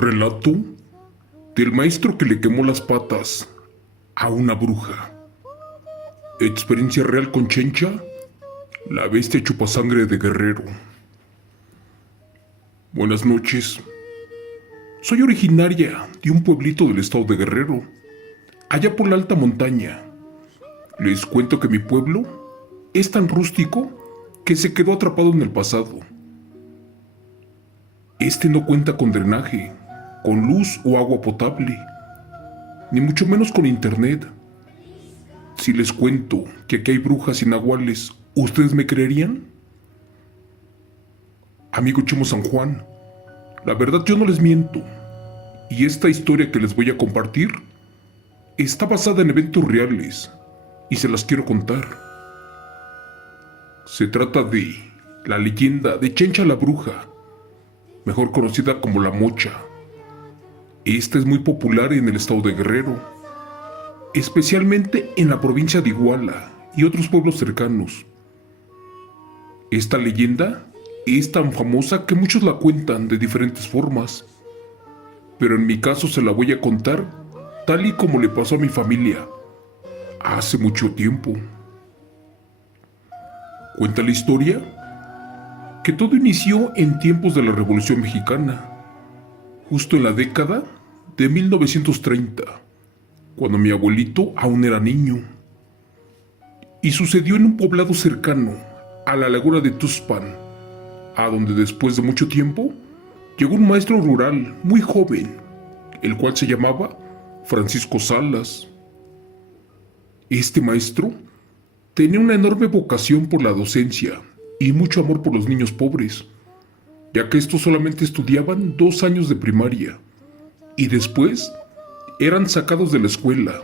Relato del maestro que le quemó las patas a una bruja. Experiencia real con Chencha, la bestia chupasangre de Guerrero. Buenas noches. Soy originaria de un pueblito del estado de Guerrero, allá por la alta montaña. Les cuento que mi pueblo es tan rústico que se quedó atrapado en el pasado. Este no cuenta con drenaje, con luz o agua potable, ni mucho menos con internet. Si les cuento que aquí hay brujas y nahuales, ¿ustedes me creerían? Amigo Chimo San Juan, la verdad yo no les miento, y esta historia que les voy a compartir está basada en eventos reales, y se las quiero contar. Se trata de la leyenda de Chencha la Bruja, mejor conocida como La Mocha. Esta es muy popular en el estado de Guerrero, especialmente en la provincia de Iguala y otros pueblos cercanos. Esta leyenda es tan famosa que muchos la cuentan de diferentes formas, pero en mi caso se la voy a contar tal y como le pasó a mi familia hace mucho tiempo. Cuenta la historia que todo inició en tiempos de la Revolución Mexicana, justo en la década de 1930, cuando mi abuelito aún era niño. Y sucedió en un poblado cercano a la laguna de Tuxpan, a donde después de mucho tiempo llegó un maestro rural muy joven, el cual se llamaba Francisco Salas. Este maestro tenía una enorme vocación por la docencia y mucho amor por los niños pobres, ya que estos solamente estudiaban 2 años de primaria y después eran sacados de la escuela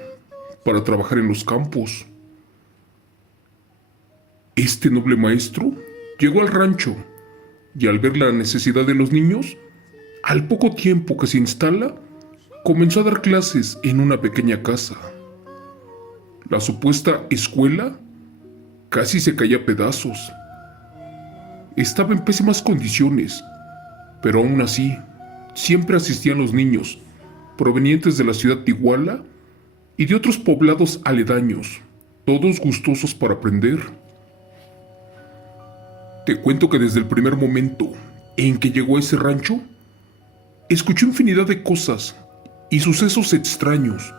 para trabajar en los campos. Este noble maestro llegó al rancho y al ver la necesidad de los niños, al poco tiempo que se instala, comenzó a dar clases en una pequeña casa. La supuesta escuela casi se caía a pedazos. Estaba en pésimas condiciones, pero aún así, siempre asistían los niños provenientes de la ciudad de Iguala y de otros poblados aledaños, todos gustosos para aprender. Te cuento que desde el primer momento en que llegó a ese rancho, escuchó infinidad de cosas y sucesos extraños,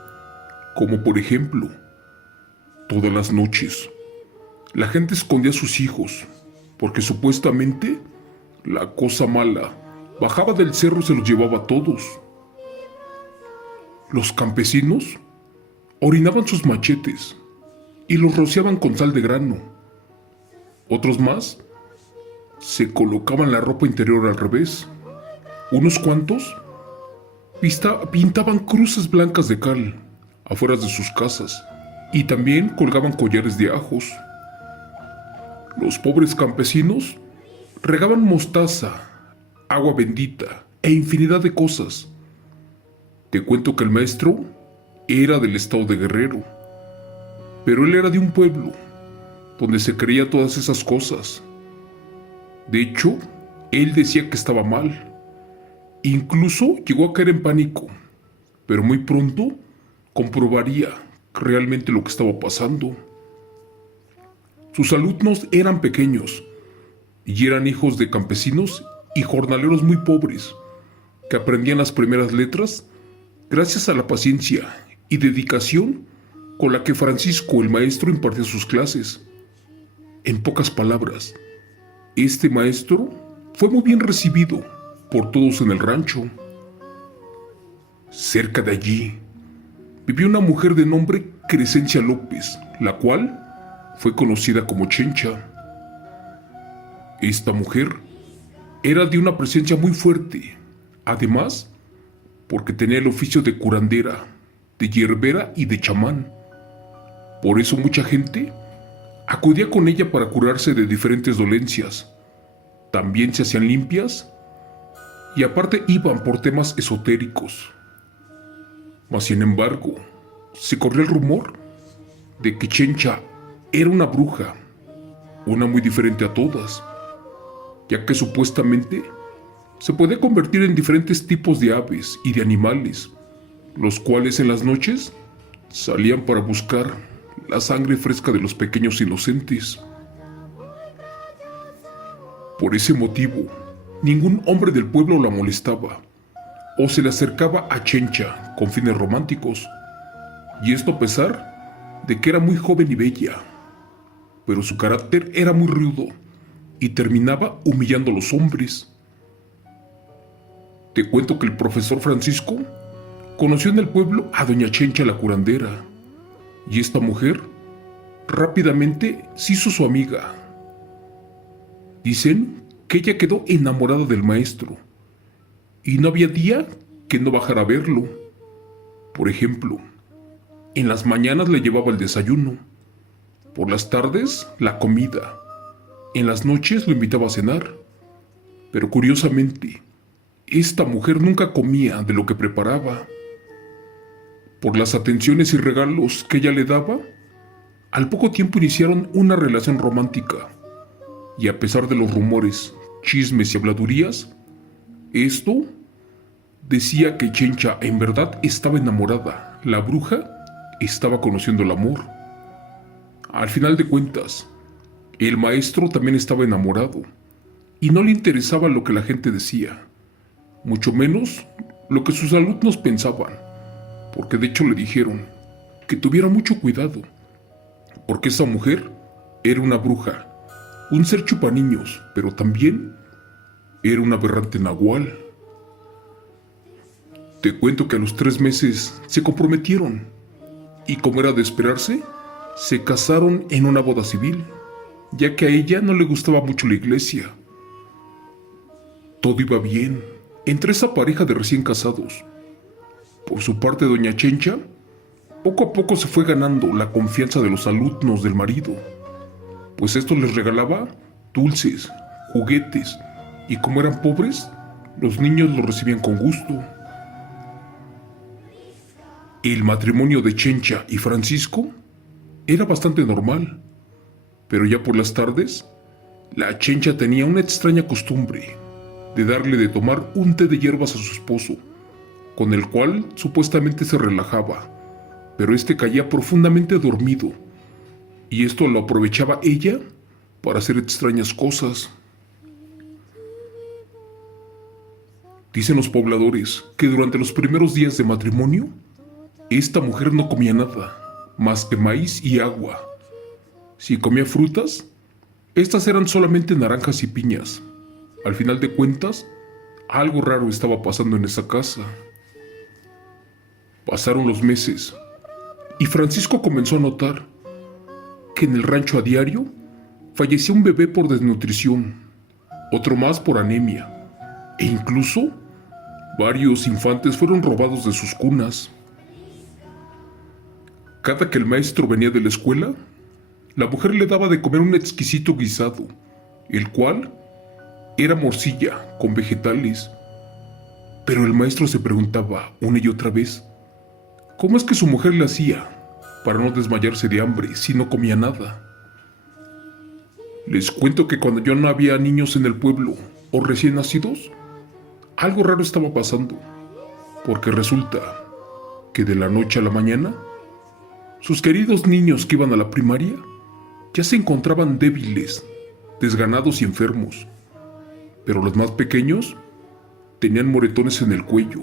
como por ejemplo, todas las noches, la gente escondía a sus hijos, porque supuestamente la cosa mala bajaba del cerro y se los llevaba a todos. Los campesinos orinaban sus machetes y los rociaban con sal de grano. Otros más se colocaban la ropa interior al revés. Unos cuantos pintaban cruces blancas de cal afuera de sus casas y también colgaban collares de ajos. Los pobres campesinos regaban mostaza, agua bendita e infinidad de cosas. Te cuento que el maestro era del estado de Guerrero, pero él era de un pueblo donde se creía todas esas cosas. De hecho, él decía que estaba mal. Incluso llegó a caer en pánico, pero muy pronto comprobaría realmente lo que estaba pasando. Sus alumnos eran pequeños y eran hijos de campesinos y jornaleros muy pobres que aprendían las primeras letras gracias a la paciencia y dedicación con la que Francisco, el maestro, impartía sus clases. En pocas palabras, este maestro fue muy bien recibido por todos en el rancho. Cerca de allí vivía una mujer de nombre Crescencia López, la cual fue conocida como Chencha. Esta mujer era de una presencia muy fuerte, además porque tenía el oficio de curandera, de hierbera y de chamán. Por eso mucha gente acudía con ella para curarse de diferentes dolencias. También se hacían limpias y aparte iban por temas esotéricos. Mas sin embargo, se corrió el rumor de que Chencha era una bruja, una muy diferente a todas, ya que supuestamente se podía convertir en diferentes tipos de aves y de animales, los cuales en las noches salían para buscar la sangre fresca de los pequeños inocentes. Por ese motivo, ningún hombre del pueblo la molestaba o se le acercaba a Chencha con fines románticos, y esto a pesar de que era muy joven y bella, pero su carácter era muy rudo y terminaba humillando a los hombres. Te cuento que el profesor Francisco conoció en el pueblo a doña Chencha la curandera, y esta mujer rápidamente se hizo su amiga. Dicen que ella quedó enamorada del maestro, y no había día que no bajara a verlo. Por ejemplo, en las mañanas le llevaba el desayuno, por las tardes la comida, en las noches lo invitaba a cenar. Pero curiosamente, esta mujer nunca comía de lo que preparaba. Por las atenciones y regalos que ella le daba, al poco tiempo iniciaron una relación romántica. Y a pesar de los rumores, chismes y habladurías, esto decía que Chencha en verdad estaba enamorada. La bruja estaba conociendo el amor. Al final de cuentas, el maestro también estaba enamorado y no le interesaba lo que la gente decía, mucho menos lo que sus alumnos pensaban, porque de hecho le dijeron que tuviera mucho cuidado, porque esa mujer era una bruja, un ser chupaniños, pero también era un aberrante nahual. Te cuento que a los 3 meses se comprometieron y, como era de esperarse, se casaron en una boda civil, ya que a ella no le gustaba mucho la iglesia. Todo iba bien entre esa pareja de recién casados. Por su parte, doña Chencha poco a poco se fue ganando la confianza de los alumnos del marido, pues esto les regalaba dulces, juguetes, y como eran pobres, los niños lo recibían con gusto. El matrimonio de Chencha y Francisco era bastante normal, pero ya por las tardes, la Chencha tenía una extraña costumbre de darle de tomar un té de hierbas a su esposo, con el cual supuestamente se relajaba, pero este caía profundamente dormido, y esto lo aprovechaba ella para hacer extrañas cosas. Dicen los pobladores que durante los primeros días de matrimonio, esta mujer no comía nada más que maíz y agua. Si comía frutas, estas eran solamente naranjas y piñas. Al final de cuentas, algo raro estaba pasando en esa casa. Pasaron los meses y Francisco comenzó a notar que en el rancho a diario fallecía un bebé por desnutrición, otro más por anemia, e incluso varios infantes fueron robados de sus cunas. Cada que el maestro venía de la escuela, la mujer le daba de comer un exquisito guisado, el cual era morcilla con vegetales. Pero el maestro se preguntaba una y otra vez, ¿cómo es que su mujer le hacía para no desmayarse de hambre si no comía nada? Les cuento que cuando yo no había niños en el pueblo o recién nacidos, algo raro estaba pasando, porque resulta que de la noche a la mañana, sus queridos niños que iban a la primaria ya se encontraban débiles, desganados y enfermos, pero los más pequeños tenían moretones en el cuello,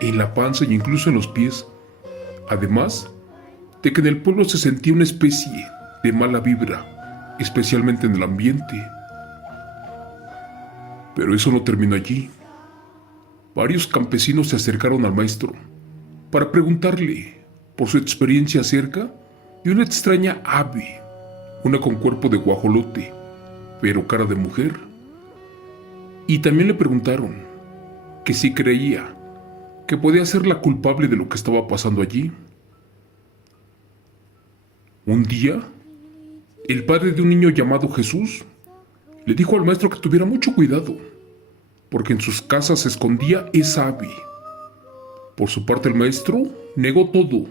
en la panza e incluso en los pies, además de que en el pueblo se sentía una especie de mala vibra, especialmente en el ambiente. Pero eso no terminó allí. Varios campesinos se acercaron al maestro para preguntarle por su experiencia acerca de una extraña ave, una con cuerpo de guajolote, pero cara de mujer. Y también le preguntaron que si creía que podía ser la culpable de lo que estaba pasando allí. Un día, el padre de un niño llamado Jesús le dijo al maestro que tuviera mucho cuidado, porque en sus casas se escondía esa ave. Por su parte, el maestro negó todo,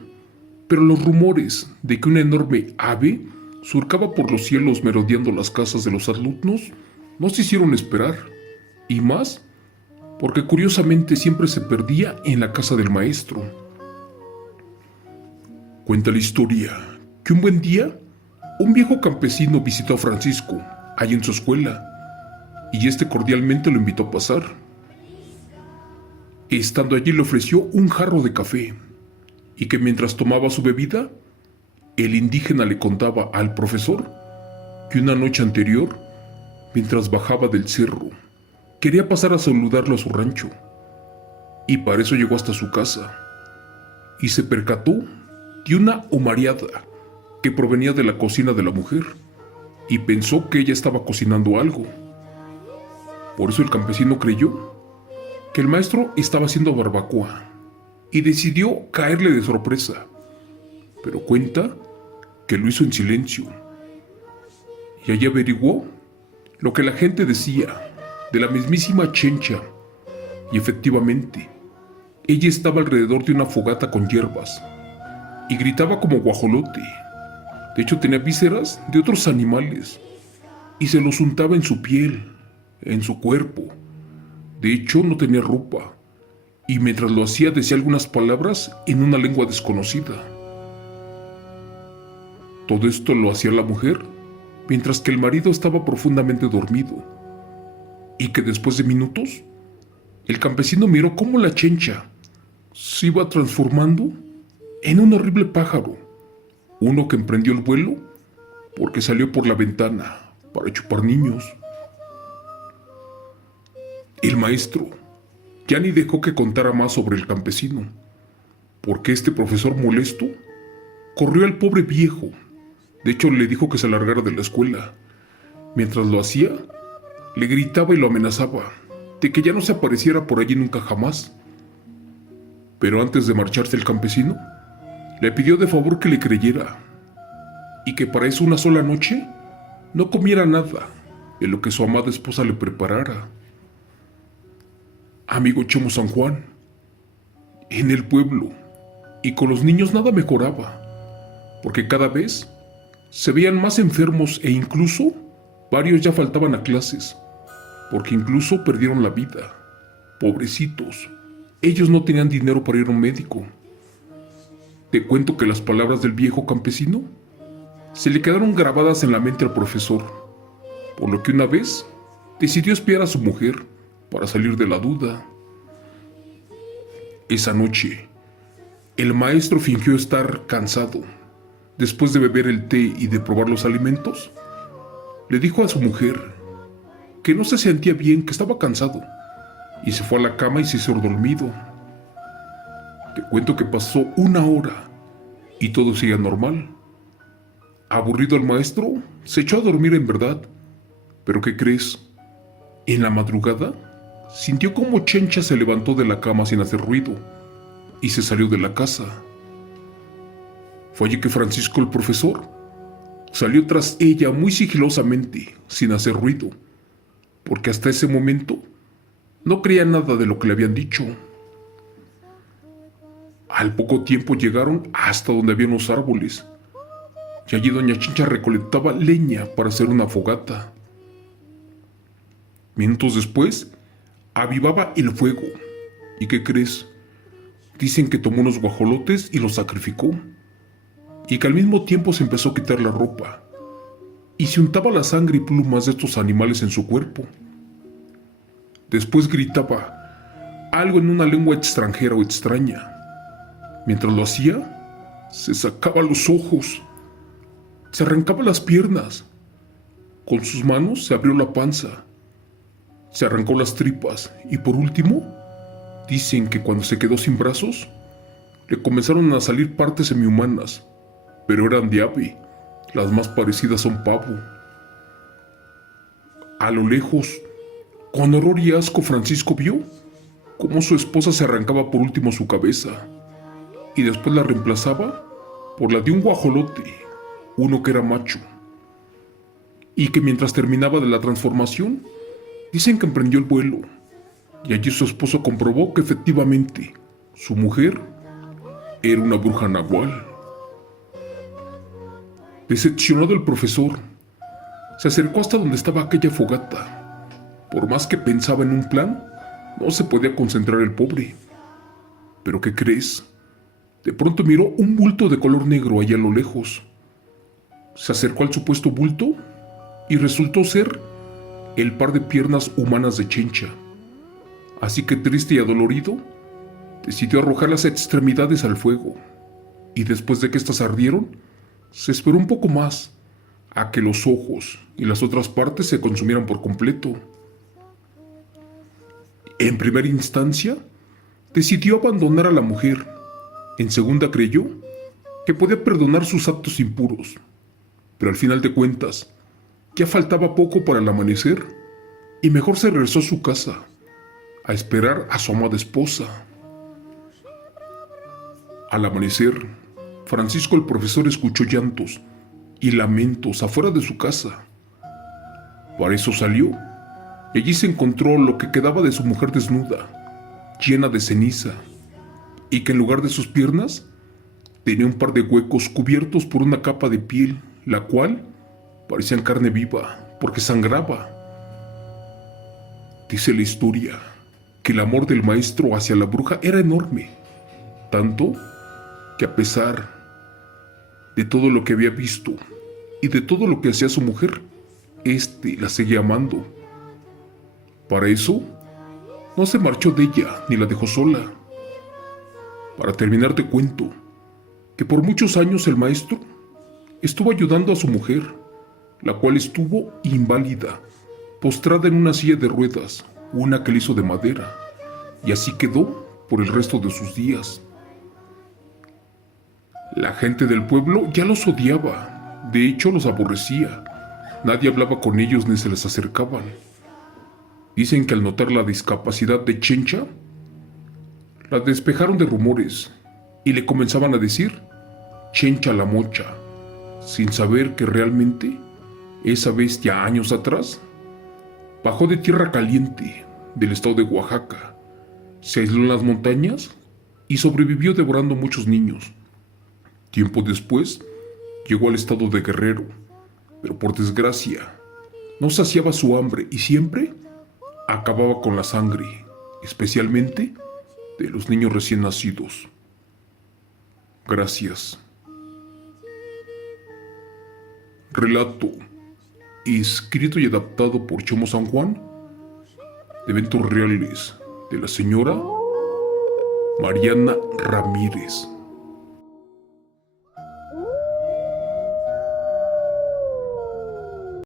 pero los rumores de que una enorme ave surcaba por los cielos merodeando las casas de los alumnos no se hicieron esperar, y más porque curiosamente siempre se perdía en la casa del maestro. Cuenta la historia que un buen día, un viejo campesino visitó a Francisco, allí en su escuela, y este cordialmente lo invitó a pasar. Estando allí le ofreció un jarro de café, y que mientras tomaba su bebida, el indígena le contaba al profesor que una noche anterior, mientras bajaba del cerro, quería pasar a saludarlo a su rancho, y para eso llegó hasta su casa, y se percató de una humareada que provenía de la cocina de la mujer, y pensó que ella estaba cocinando algo. Por eso el campesino creyó que el maestro estaba haciendo barbacoa, y decidió caerle de sorpresa, pero cuenta que lo hizo en silencio, y allí averiguó lo que la gente decía de la mismísima Chencha, y efectivamente, ella estaba alrededor de una fogata con hierbas, y gritaba como guajolote. De hecho tenía vísceras de otros animales, y se los untaba en su piel, en su cuerpo. De hecho no tenía ropa, y mientras lo hacía decía algunas palabras en una lengua desconocida. Todo esto lo hacía la mujer, mientras que el marido estaba profundamente dormido, y que después de minutos, el campesino miró cómo la Chencha se iba transformando en un horrible pájaro, uno que emprendió el vuelo porque salió por la ventana para chupar niños. El maestro ya ni dejó que contara más sobre el campesino, porque este profesor molesto corrió al pobre viejo. De hecho, le dijo que se largara de la escuela. Mientras lo hacía, le gritaba y lo amenazaba de que ya no se apareciera por allí nunca jamás. Pero antes de marcharse el campesino, le pidió de favor que le creyera y que para eso una sola noche no comiera nada de lo que su amada esposa le preparara. Amigo Chemo San Juan, en el pueblo y con los niños nada mejoraba, porque cada vez se veían más enfermos e incluso varios ya faltaban a clases, porque incluso perdieron la vida. Pobrecitos, ellos no tenían dinero para ir a un médico. Te cuento que las palabras del viejo campesino se le quedaron grabadas en la mente al profesor, por lo que una vez decidió espiar a su mujer para salir de la duda. Esa noche, el maestro fingió estar cansado. Después de beber el té y de probar los alimentos, le dijo a su mujer que no se sentía bien, que estaba cansado, y se fue a la cama y se hizo dormido. Te cuento que pasó una hora y todo seguía normal. Aburrido el maestro, se echó a dormir en verdad. ¿Pero qué crees? En la madrugada, sintió como Chencha se levantó de la cama sin hacer ruido y se salió de la casa. Fue allí que Francisco el profesor salió tras ella muy sigilosamente, sin hacer ruido, porque hasta ese momento no creía nada de lo que le habían dicho. Al poco tiempo llegaron hasta donde había unos árboles, y allí doña Chencha recolectaba leña para hacer una fogata. Minutos después, avivaba el fuego. ¿Y qué crees? Dicen que tomó unos guajolotes y los sacrificó, y que al mismo tiempo se empezó a quitar la ropa, y se untaba la sangre y plumas de estos animales en su cuerpo. Después gritaba algo en una lengua extranjera o extraña. Mientras lo hacía, se sacaba los ojos, se arrancaba las piernas, con sus manos se abrió la panza, se arrancó las tripas y por último, dicen que cuando se quedó sin brazos, le comenzaron a salir partes semihumanas, pero eran de ave, las más parecidas a un pavo. A lo lejos, con horror y asco, Francisco vio cómo su esposa se arrancaba por último su cabeza y después la reemplazaba por la de un guajolote, uno que era macho, y que mientras terminaba de la transformación, dicen que emprendió el vuelo, y allí su esposo comprobó que efectivamente su mujer era una bruja nahual. Decepcionado el profesor, se acercó hasta donde estaba aquella fogata. Por más que pensaba en un plan, No se podía concentrar el pobre. ¿Pero qué crees? De pronto miró un bulto de color negro allá a lo lejos. Se acercó al supuesto bulto y resultó ser el par de piernas humanas de Chencha. Así que triste y adolorido, decidió arrojar las extremidades al fuego. Y después de que éstas ardieron, se esperó un poco más a que los ojos y las otras partes se consumieran por completo. En primera instancia, decidió abandonar a la mujer. En segunda creyó que podía perdonar sus actos impuros. Pero al final de cuentas, ya faltaba poco para el amanecer y mejor se regresó a su casa a esperar a su amada esposa. Al amanecer, Francisco el profesor escuchó llantos y lamentos afuera de su casa. Para eso salió y allí se encontró lo que quedaba de su mujer desnuda, llena de ceniza, y que en lugar de sus piernas tenía un par de huecos cubiertos por una capa de piel, la cual parecía carne viva porque sangraba. Dice la historia que el amor del maestro hacia la bruja era enorme, tanto que a pesar de todo lo que había visto y de todo lo que hacía su mujer, la seguía amando. Para eso, no se marchó de ella ni la dejó sola. Para terminar te cuento que por muchos años el maestro estuvo ayudando a su mujer, la cual estuvo inválida, postrada en una silla de ruedas, una que le hizo de madera, y así quedó por el resto de sus días. La gente del pueblo ya los odiaba, de hecho los aborrecía. Nadie hablaba con ellos ni se les acercaban. Dicen que al notar la discapacidad de Chencha, la despejaron de rumores y le comenzaban a decir Chencha la Mocha, sin saber que realmente esa bestia años atrás bajó de Tierra Caliente, del estado de Oaxaca, se aisló en las montañas y sobrevivió devorando muchos niños. Tiempo después llegó al estado de Guerrero, pero por desgracia no saciaba su hambre y siempre acababa con la sangre, especialmente de los niños recién nacidos. Gracias. Relato escrito y adaptado por Chomo San Juan, de eventos reales de la señora Mariana Ramírez.